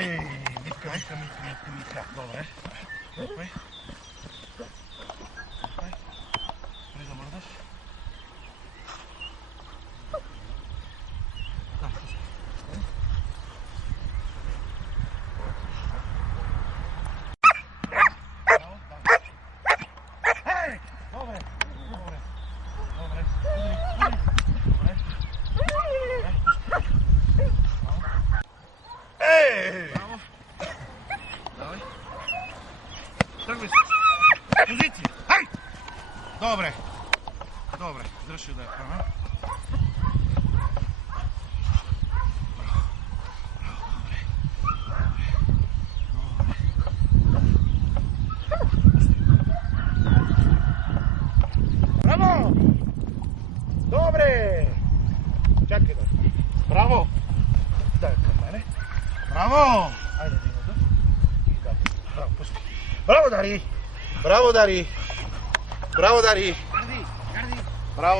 Ej, Mitka. Dobre. Stopaj. Prezamordaš. Позиції. Хай! Добре. Добре. Зруши удар. Ага. Браво! Добре! Чакай да. Браво! Дай към мене. Браво! Айде, Дино. Браво, пусти. Браво, Дари! Bravo Dari! Bravo Dari! Bravo!